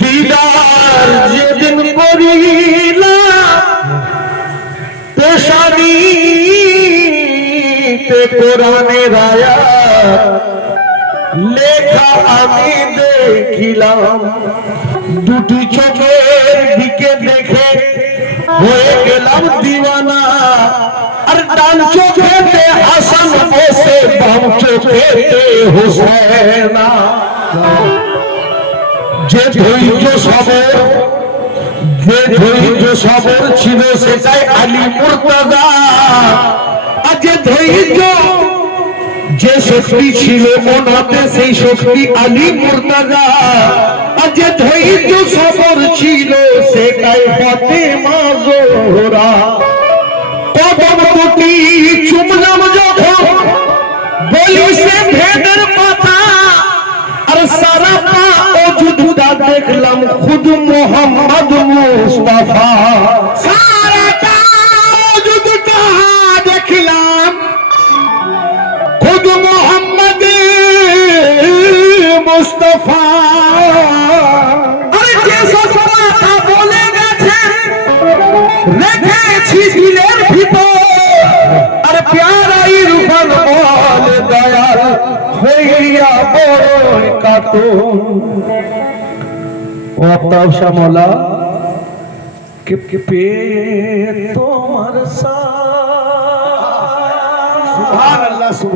দিদার যেদিন করিলা পেশানিতে কোরআনের আয়াত লেখা আমি দেখিলাম, দুটি চোখের দিকে দেখে হয়ে গেলাম দিওয়ানা। আর ডান চোখেতে হাসান বসে, বাম চোখেতে হুসেনা। যে ধৈর্য সবর, যে ধৈর্য সবর ছিল সেটাই আলী মুর্তজা। আর যে ধৈর্য, যে শক্তি ছিল ওনাতে সেই শক্তি আলী মুর্তজা। আর যে ধৈর্য সবর ছিল সেটাই ফাতেমা জোহরা। কদম দুটি চুমলাম যখন বলি সে ভেদের কথা, আর সারা পা ওজুদটা দেখলাম খুদ মোহাম্মদ মুস্তাফা। সারাটা ওজুদটা দেখলাম খুদ মোহাম্মদ মুস্তাফা। আরে যে সব কথা বলে গেছে রেখেছি দিলের ভিতর, আর প্যারাই রূপন বলে দয়াল হইয়া বড় কাতুন। ও আফতাব শাহ মৌলা কে পে তোমার সাথ। সুবহানাল্লাহ।